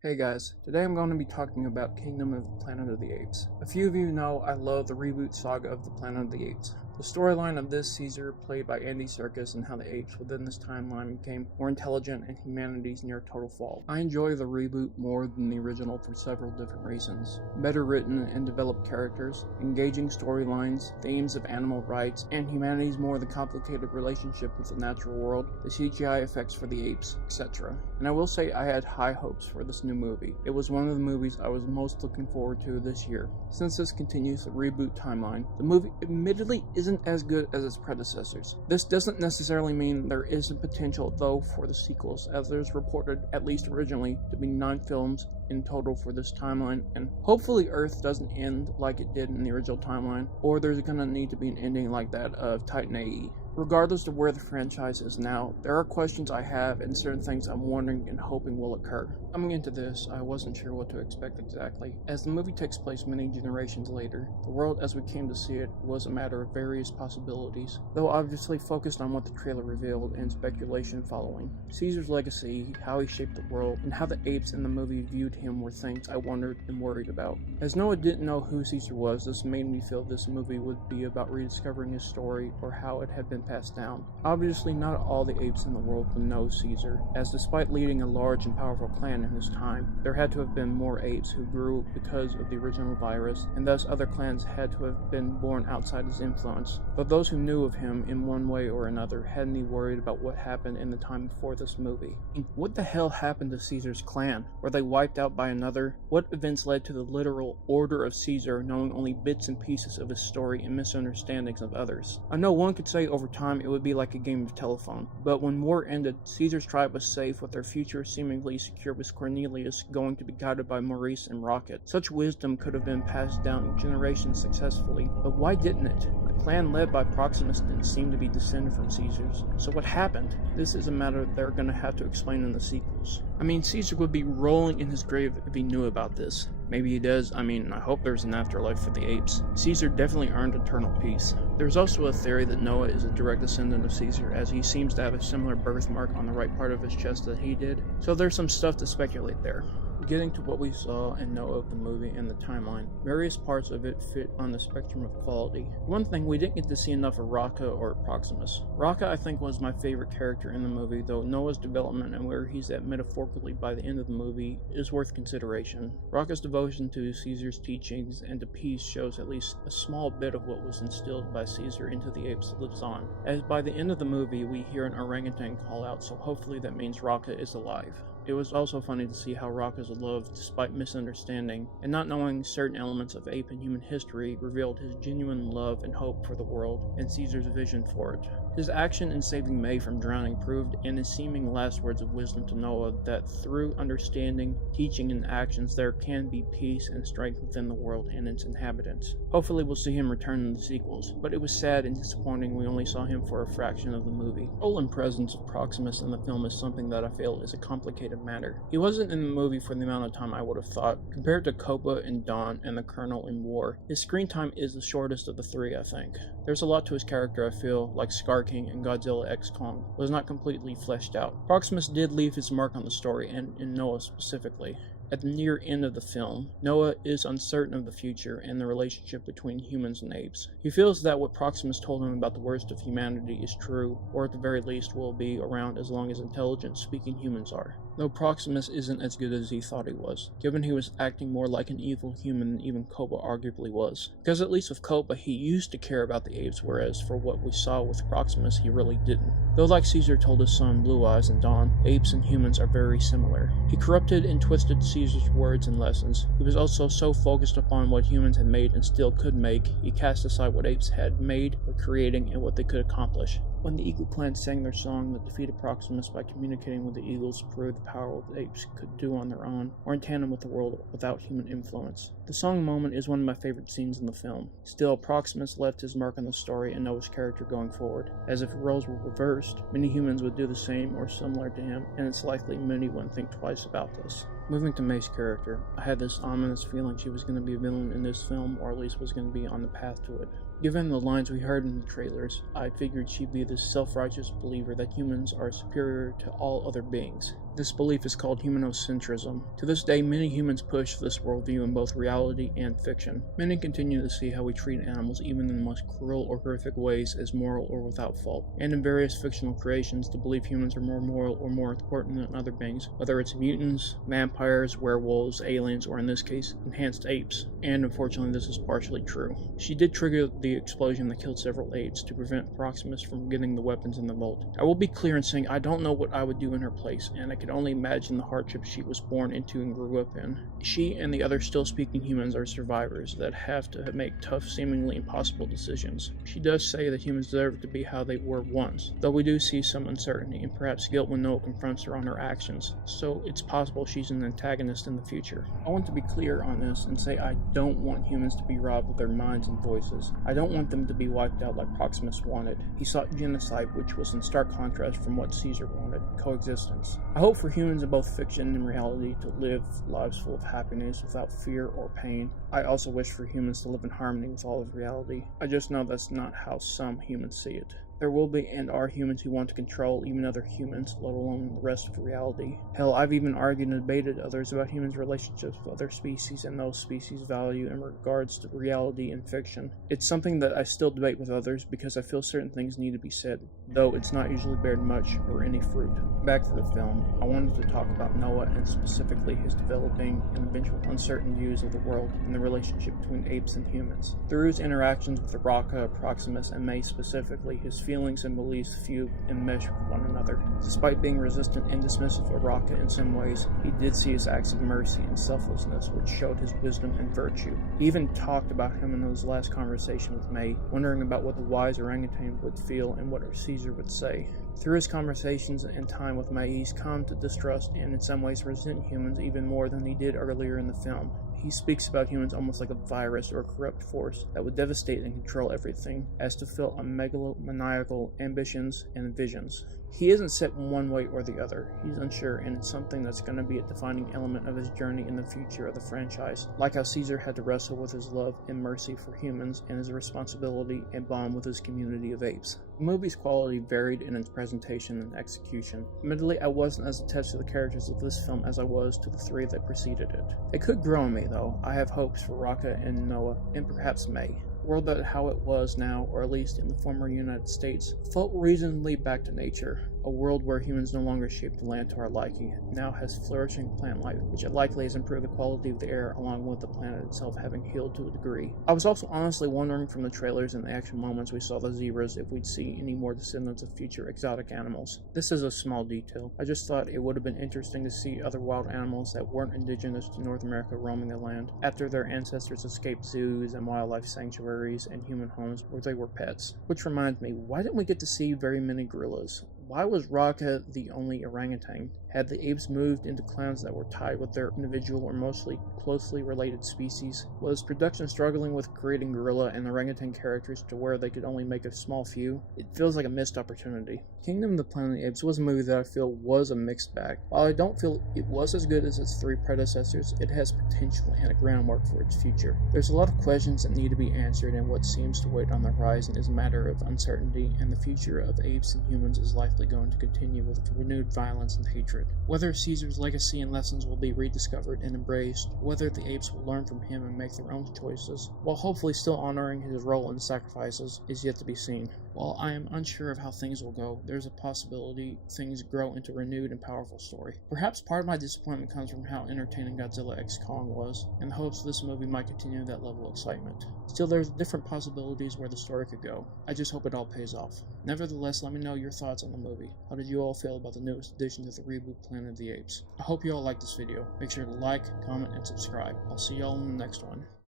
Hey guys, today I'm going to be talking about Kingdom of the Planet of the Apes. A few of you know I love the reboot saga of the Planet of the Apes. The storyline of this Caesar, played by Andy Serkis, and how the apes within this timeline became more intelligent and humanity's near total fall. I enjoy the reboot more than the original for several different reasons. Better written and developed characters, engaging storylines, themes of animal rights, and humanity's more the complicated relationship with the natural world, the CGI effects for the apes, etc. And I will say I had high hopes for this new movie. It was one of the movies I was most looking forward to this year. Since this continues the reboot timeline, the movie admittedly isn't as good as its predecessors. This doesn't necessarily mean there isn't potential though for the sequels, as there's reported, at least originally, to be 9 films in total for this timeline, and hopefully Earth doesn't end like it did in the original timeline, or there's gonna need to be an ending like that of Titan AE. Regardless of where the franchise is now, there are questions I have and certain things I'm wondering and hoping will occur. Coming into this, I wasn't sure what to expect exactly. As the movie takes place many generations later, the world as we came to see it was a matter of various possibilities, though obviously focused on what the trailer revealed and speculation following. Caesar's legacy, how he shaped the world, and how the apes in the movie viewed him were things I wondered and worried about. As Noah didn't know who Caesar was, this made me feel this movie would be about rediscovering his story or how it had been passed down. Obviously, not all the apes in the world would know Caesar, as despite leading a large and powerful clan in his time, there had to have been more apes who grew because of the original virus, and thus other clans had to have been born outside his influence. But those who knew of him in one way or another had me worried about what happened in the time before this movie. What the hell happened to Caesar's clan? Were they wiped out by another? What events led to the literal order of Caesar, knowing only bits and pieces of his story and misunderstandings of others? I know one could say over time it would be like a game of telephone, but when war ended, Caesar's tribe was safe with their future seemingly secure, with Cornelius going to be guided by Maurice and Rocket. Such wisdom could have been passed down generations successfully, but why didn't it? The clan led by Proximus didn't seem to be descended from Caesar's, so what happened? This is a matter they're gonna have to explain in the sequels. I mean, Caesar would be rolling in his grave if he knew about this. Maybe he does. I hope there's an afterlife for the apes. Caesar definitely earned eternal peace. There's also a theory that Noah is a direct descendant of Caesar, as he seems to have a similar birthmark on the right part of his chest that he did. So there's some stuff to speculate there. Getting to what we saw and know of the movie and the timeline, various parts of it fit on the spectrum of quality. One thing, we didn't get to see enough of Raka or Proximus. Raka, I think, was my favorite character in the movie, though Noah's development and where he's at metaphorically by the end of the movie is worth consideration. Raka's devotion to Caesar's teachings and to peace shows at least a small bit of what was instilled by Caesar into the apes that lives on, as by the end of the movie we hear an orangutan call out, so hopefully that means Raka is alive. It was also funny to see how Raka's love, despite misunderstanding and not knowing certain elements of ape and human history, revealed his genuine love and hope for the world and Caesar's vision for it. His action in saving May from drowning proved, in his seeming last words of wisdom to Noah, that through understanding, teaching, and actions there can be peace and strength within the world and its inhabitants. Hopefully we'll see him return in the sequels, but it was sad and disappointing we only saw him for a fraction of the movie. The role and presence of Proximus in the film is something that I feel is a complicated matter. He wasn't in the movie for the amount of time I would have thought. Compared to Copa and Dawn and the Colonel in War, his screen time is the shortest of the three, I think. There's a lot to his character I feel, like Scar King and Godzilla x Kong, was not completely fleshed out. Proximus did leave his mark on the story, and in Noah specifically. At the near end of the film, Noah is uncertain of the future and the relationship between humans and apes. He feels that what Proximus told him about the worst of humanity is true, or at the very least will be around as long as intelligent speaking humans are. Though Proximus isn't as good as he thought he was, given he was acting more like an evil human than even Copa arguably was. Because at least with Copa, he used to care about the apes, whereas for what we saw with Proximus, he really didn't. Though like Caesar told his son Blue Eyes and Dawn, apes and humans are very similar. He corrupted and twisted Caesar's words and lessons. He was also so focused upon what humans had made and still could make, he cast aside what apes had made, were creating, and what they could accomplish. When the Eagle Clan sang their song that defeated Proximus by communicating with the eagles to prove the power what the apes could do on their own, or in tandem with the world without human influence. The song moment is one of my favorite scenes in the film. Still, Proximus left his mark on the story and Noah's character going forward. As if roles were reversed, many humans would do the same or similar to him, and it's likely many wouldn't think twice about this. Moving to May's character, I had this ominous feeling she was going to be a villain in this film, or at least was going to be on the path to it. Given the lines we heard in the trailers, I figured she'd be this self-righteous believer that humans are superior to all other beings. This belief is called humanocentrism. To this day, many humans push this worldview in both reality and fiction. Many continue to see how we treat animals, even in the most cruel or horrific ways, as moral or without fault. And in various fictional creations, to believe humans are more moral or more important than other beings, whether it's mutants, vampires, werewolves, aliens, or in this case, enhanced apes. And unfortunately, this is partially true. She did trigger the explosion that killed several apes to prevent Proximus from getting the weapons in the vault. I will be clear in saying I don't know what I would do in her place, and I can only imagine the hardships she was born into and grew up in. She and the other still-speaking humans are survivors that have to make tough, seemingly impossible decisions. She does say that humans deserve to be how they were once, though we do see some uncertainty and perhaps guilt when Noah confronts her on her actions, so it's possible she's an antagonist in the future. I want to be clear on this and say I don't want humans to be robbed of their minds and voices. I don't want them to be wiped out like Proximus wanted. He sought genocide, which was in stark contrast from what Caesar wanted, coexistence. I hope for humans in both fiction and reality to live lives full of happiness without fear or pain. I also wish for humans to live in harmony with all of reality. I just know that's not how some humans see it. There will be and are humans who want to control even other humans, let alone the rest of reality. Hell, I've even argued and debated others about humans' relationships with other species and those species' value in regards to reality and fiction. It's something that I still debate with others because I feel certain things need to be said, though it's not usually bared much or any fruit. Back to the film, I wanted to talk about Noah and specifically his developing and eventual uncertain views of the world and the relationship between apes and humans. Through his interactions with Raka, Proximus, and May specifically, his feelings and beliefs fuse and mesh with one another. Despite being resistant and dismissive of Raka in some ways, he did see his acts of mercy and selflessness, which showed his wisdom and virtue. He even talked about him in his last conversation with May, wondering about what the wise orangutan would feel and what Caesar would say. Through his conversations and time with May, he's come to distrust and in some ways resent humans even more than he did earlier in the film. He speaks about humans almost like a virus or a corrupt force that would devastate and control everything, as to fill a megalomaniacal ambitions and visions. He isn't set one way or the other. He's unsure, and it's something that's going to be a defining element of his journey in the future of the franchise, like how Caesar had to wrestle with his love and mercy for humans and his responsibility and bond with his community of apes. The movie's quality varied in its presentation and execution. Admittedly, I wasn't as attached to the characters of this film as I was to the three that preceded it. It could grow on me, though. I have hopes for Raka and Noah, and perhaps May. A world that how it was now, or at least in the former United States, felt reasonably back to nature. A world where humans no longer shape the land to our liking, now has flourishing plant life, which likely has improved the quality of the air along with the planet itself having healed to a degree. I was also honestly wondering from the trailers and the action moments we saw the zebras if we'd see any more descendants of future exotic animals. This is a small detail. I just thought it would have been interesting to see other wild animals that weren't indigenous to North America roaming the land, after their ancestors escaped zoos and wildlife sanctuaries and human homes where they were pets. Which reminds me, why didn't we get to see very many gorillas? Why was Raka the only orangutan? Had the apes moved into clans that were tied with their individual or mostly closely related species? Was production struggling with creating gorilla and orangutan characters to where they could only make a small few? It feels like a missed opportunity. Kingdom of the Planet of the Apes was a movie that I feel was a mixed bag. While I don't feel it was as good as its three predecessors, it has potential and a groundwork for its future. There's a lot of questions that need to be answered, and what seems to wait on the horizon is a matter of uncertainty, and the future of apes and humans is likely going to continue with renewed violence and hatred. Whether Caesar's legacy and lessons will be rediscovered and embraced, whether the apes will learn from him and make their own choices, while hopefully still honoring his role in sacrifices, is yet to be seen. While I am unsure of how things will go, there's a possibility things grow into a renewed and powerful story. Perhaps part of my disappointment comes from how entertaining Godzilla x Kong was, and the hopes this movie might continue that level of excitement. Still, there's different possibilities where the story could go. I just hope it all pays off. Nevertheless, let me know your thoughts on the movie. How did you all feel about the newest addition to the reboot Planet of the Apes? I hope you all liked this video. Make sure to like, comment, and subscribe. I'll see y'all in the next one.